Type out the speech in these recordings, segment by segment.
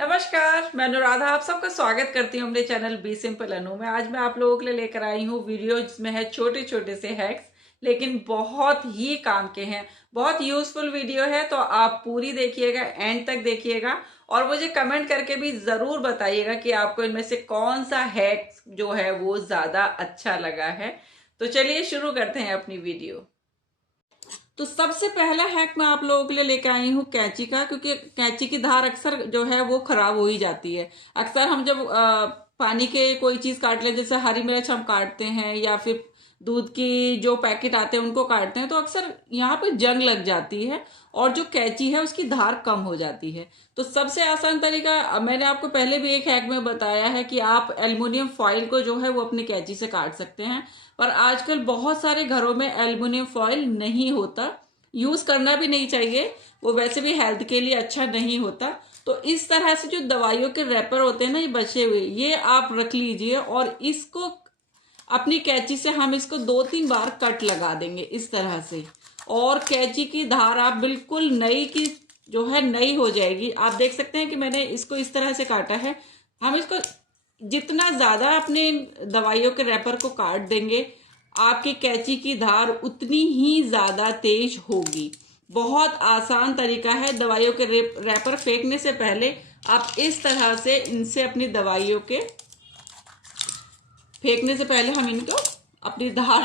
नमस्कार, मैं अनुराधा आप सबका स्वागत करती हूँ अपने चैनल बी सिंपल अनु में। आज मैं आप लोगों के लिए लेकर आई हूँ वीडियो जिसमें है छोटे छोटे से हैक्स, लेकिन बहुत ही काम के हैं। बहुत यूजफुल वीडियो है, तो आप पूरी देखिएगा, एंड तक देखिएगा और मुझे कमेंट करके भी जरूर बताइएगा कि आपको इनमें से कौन सा हैक जो है वो ज्यादा अच्छा लगा है। तो चलिए शुरू करते हैं अपनी वीडियो। तो सबसे पहला हैक मैं आप लोगों के लिए लेके आई हूँ कैंची का, क्योंकि कैंची की धार अक्सर जो है वो खराब हो ही जाती है। अक्सर हम जब पानी के कोई चीज काट ले, जैसे हरी मिर्च हम काटते हैं या फिर दूध की जो पैकेट आते हैं उनको काटते हैं, तो अक्सर यहाँ पे जंग लग जाती है और जो कैंची है उसकी धार कम हो जाती है। तो सबसे आसान तरीका मैंने आपको पहले भी एक हैक में बताया है कि आप एल्युमिनियम फॉइल को जो है वो अपनी कैंची से काट सकते हैं। पर आजकल बहुत सारे घरों में एल्युमिनियम फॉइल नहीं होता, यूज करना भी नहीं चाहिए, वो वैसे भी हेल्थ के लिए अच्छा नहीं होता। तो इस तरह से जो दवाइयों के रैपर होते हैं ना, ये बचे हुए, ये आप रख लीजिए और इसको अपनी कैंची से हम इसको 2-3 बार कट लगा देंगे इस तरह से, और कैंची की धार आप बिल्कुल नई की जो है नई हो जाएगी। आप देख सकते हैं कि मैंने इसको इस तरह से काटा है। हम इसको जितना ज्यादा अपने दवाइयों के रैपर को काट देंगे, आपकी कैंची की धार उतनी ही ज्यादा तेज होगी। बहुत आसान तरीका है। दवाइयों के रैपर फेंकने से पहले आप इस तरह से इनसे अपनी दवाइयों के फेंकने से पहले हम इनको अपनी धार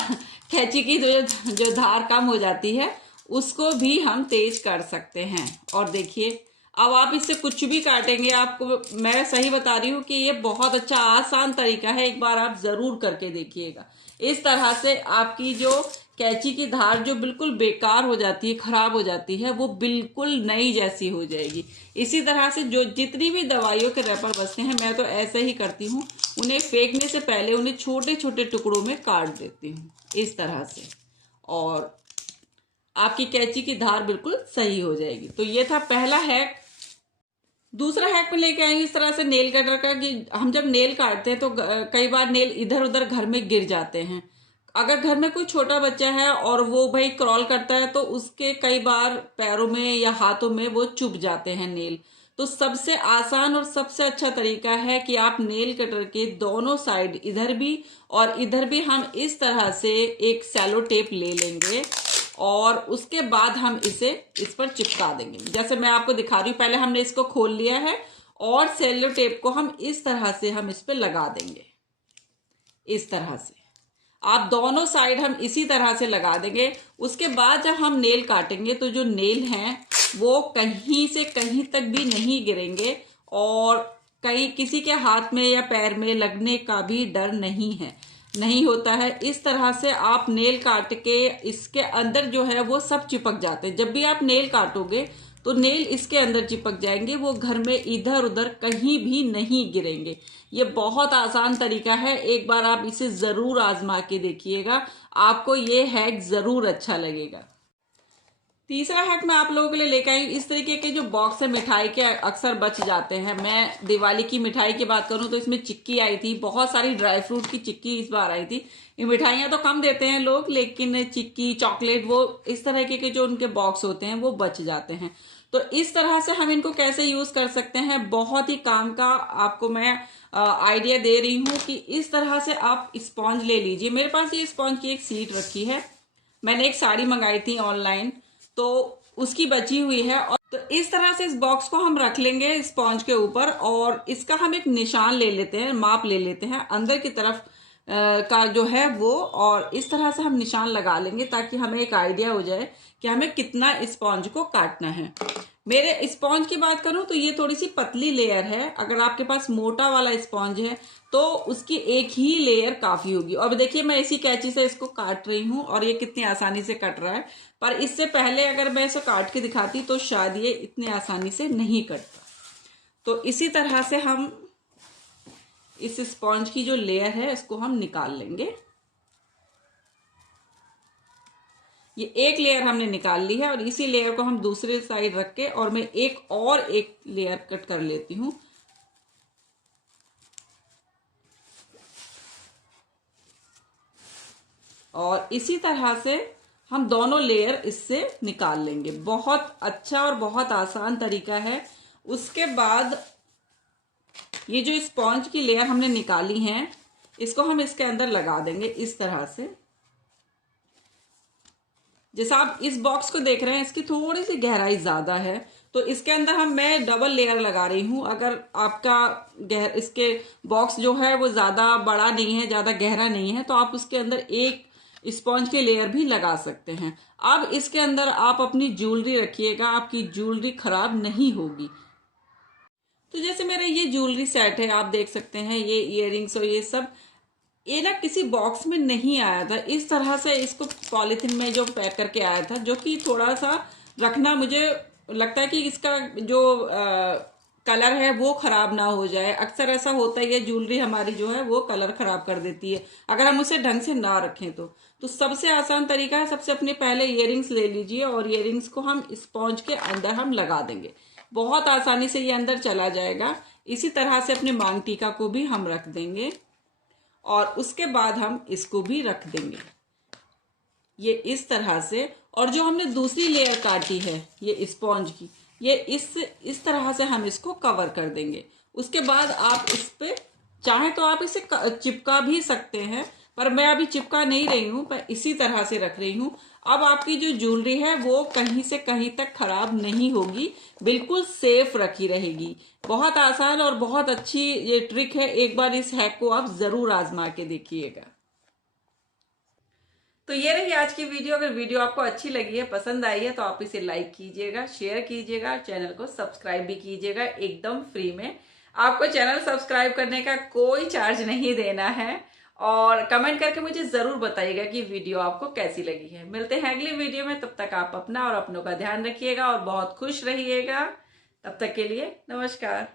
कैंची की जो धार कम हो जाती है उसको भी हम तेज कर सकते हैं। और देखिए, अब आप इससे कुछ भी काटेंगे, आपको मैं सही बता रही हूँ कि ये बहुत अच्छा आसान तरीका है। एक बार आप जरूर करके देखिएगा। इस तरह से आपकी जो कैंची की धार जो बिल्कुल बेकार हो जाती है, खराब हो जाती है, वो बिल्कुल नई जैसी हो जाएगी। इसी तरह से जो जितनी भी दवाइयों के रैपर बचते हैं, मैं तो ऐसे ही करती हूँ, उन्हें फेंकने से पहले उन्हें छोटे छोटे टुकड़ों में काट देती हूँ इस तरह से, और आपकी कैंची की धार बिल्कुल सही हो जाएगी। तो ये था पहला हैक। दूसरा हैक में लेके आएंगे इस तरह से नेल कटर का, कि हम जब नेल काटते हैं तो कई बार नेल इधर उधर घर में गिर जाते हैं। अगर घर में कोई छोटा बच्चा है और वो भाई क्रॉल करता है, तो उसके कई बार पैरों में या हाथों में वो चुभ जाते हैं नेल। तो सबसे आसान और सबसे अच्छा तरीका है कि आप नेल कटर के दोनों साइड, इधर भी और इधर भी, हम इस तरह से एक सेलो टेप ले लेंगे और उसके बाद हम इसे इस पर चिपका देंगे। जैसे मैं आपको दिखा रही हूँ, पहले हमने इसको खोल लिया है और सेलो टेप को हम इस तरह से हम इस पर लगा देंगे। इस तरह से आप दोनों साइड हम इसी तरह से लगा देंगे। उसके बाद जब हम नेल काटेंगे तो जो नेल हैं वो कहीं से कहीं तक भी नहीं गिरेंगे और कहीं किसी के हाथ में या पैर में लगने का भी डर नहीं होता है। इस तरह से आप नेल काट के इसके अंदर जो है वो सब चिपक जाते हैं। जब भी आप नेल काटोगे तो नेल इसके अंदर चिपक जाएंगे, वो घर में इधर उधर कहीं भी नहीं गिरेंगे। ये बहुत आसान तरीका है, एक बार आप इसे जरूर आजमा के देखिएगा, आपको ये हैक जरूर अच्छा लगेगा। तीसरा हैक मैं आप लोगों के लिए लेकर आई, इस तरीके के जो बॉक्स है मिठाई के अक्सर बच जाते हैं। मैं दिवाली की मिठाई की बात करूं तो इसमें चिक्की आई थी, बहुत सारी ड्राई फ्रूट की चिक्की इस बार आई थी। ये मिठाइयां तो कम देते हैं लोग, लेकिन चिक्की, चॉकलेट, वो इस तरह के जो उनके बॉक्स होते हैं वो बच जाते हैं। तो इस तरह से हम इनको कैसे यूज कर सकते हैं, बहुत ही काम का आपको मैं आइडिया दे रही हूँ कि इस तरह से आप स्पॉन्ज ले लीजिए। मेरे पास ये स्पॉन्ज की एक सीट रखी है, मैंने एक साड़ी मंगाई थी ऑनलाइन, तो उसकी बची हुई है। और तो इस तरह से इस बॉक्स को हम रख लेंगे स्पॉन्ज के ऊपर और इसका हम एक निशान ले लेते हैं, माप ले लेते हैं अंदर की तरफ का जो है वो, और इस तरह से हम निशान लगा लेंगे ताकि हमें एक आइडिया हो जाए कि हमें कितना स्पॉन्ज को काटना है। मेरे स्पॉन्ज की बात करूं तो ये थोड़ी सी पतली लेयर है। अगर आपके पास मोटा वाला स्पॉन्ज है तो उसकी एक ही लेयर काफी होगी। और देखिए, मैं इसी कैंची से इसको काट रही हूं और ये कितनी आसानी से कट रहा है। पर इससे पहले अगर मैं इसे काट के दिखाती तो शायद ये इतनी आसानी से नहीं कटता। तो इसी तरह से हम इस स्पॉन्ज की जो लेयर है इसको हम निकाल लेंगे। ये एक लेयर हमने निकाल ली है और इसी लेयर को हम दूसरे साइड रख के, और मैं एक लेयर कट कर लेती हूं। और इसी तरह से हम दोनों लेयर इससे निकाल लेंगे। बहुत अच्छा और बहुत आसान तरीका है। उसके बाद ये जो स्पॉन्ज की लेयर हमने निकाली है, इसको हम इसके अंदर लगा देंगे इस तरह से। जैसा आप इस बॉक्स को देख रहे हैं, इसकी थोड़ी सी गहराई ज्यादा है, तो इसके अंदर मैं डबल लेयर लगा रही हूं। अगर आपका इसके बॉक्स जो है वो ज्यादा बड़ा नहीं है, ज्यादा गहरा नहीं है, तो आप उसके अंदर एक स्पॉन्ज की लेयर भी लगा सकते हैं। अब इसके अंदर आप अपनी ज्वेलरी रखिएगा, आपकी ज्वेलरी खराब नहीं होगी। तो जैसे मेरा ये ज्वेलरी सेट है, आप देख सकते हैं, ये इयररिंग्स और ये सब, ये ना किसी बॉक्स में नहीं आया था। इस तरह से इसको पॉलिथीन में जो पैक करके आया था, जो कि थोड़ा सा रखना, मुझे लगता है कि इसका जो कलर है वो खराब ना हो जाए। अक्सर ऐसा होता है, ये ज्वेलरी हमारी जो है वो कलर खराब कर देती है अगर हम उसे ढंग से ना रखें तो सबसे आसान तरीका है, सबसे अपने पहले इयररिंग्स ले लीजिए और इयररिंग्स को हम स्पॉन्ज के अंदर हम लगा देंगे। बहुत आसानी से ये अंदर चला जाएगा। इसी तरह से अपने मांग टीका को भी हम रख देंगे और उसके बाद हम इसको भी रख देंगे ये इस तरह से। और जो हमने दूसरी लेयर काटी है ये स्पॉन्ज की, ये इस तरह से हम इसको कवर कर देंगे। उसके बाद आप इस पे चाहे तो आप इसे चिपका भी सकते हैं, पर मैं अभी चिपका नहीं रही हूं, पर इसी तरह से रख रही हूं। अब आपकी जो ज्वेलरी है वो कहीं से कहीं तक खराब नहीं होगी, बिल्कुल सेफ रखी रहेगी। बहुत आसान और बहुत अच्छी ये ट्रिक है। एक बार इस हैक को आप जरूर आजमा के देखिएगा। तो ये रही आज की वीडियो। अगर वीडियो आपको अच्छी लगी है, पसंद आई है, तो आप इसे लाइक कीजिएगा, शेयर कीजिएगा, चैनल को सब्सक्राइब भी कीजिएगा एकदम फ्री में। आपको चैनल सब्सक्राइब करने का कोई चार्ज नहीं देना है। और कमेंट करके मुझे जरूर बताइएगा कि वीडियो आपको कैसी लगी है। मिलते हैं अगली वीडियो में, तब तक आप अपना और अपनों का ध्यान रखिएगा और बहुत खुश रहिएगा। तब तक के लिए नमस्कार।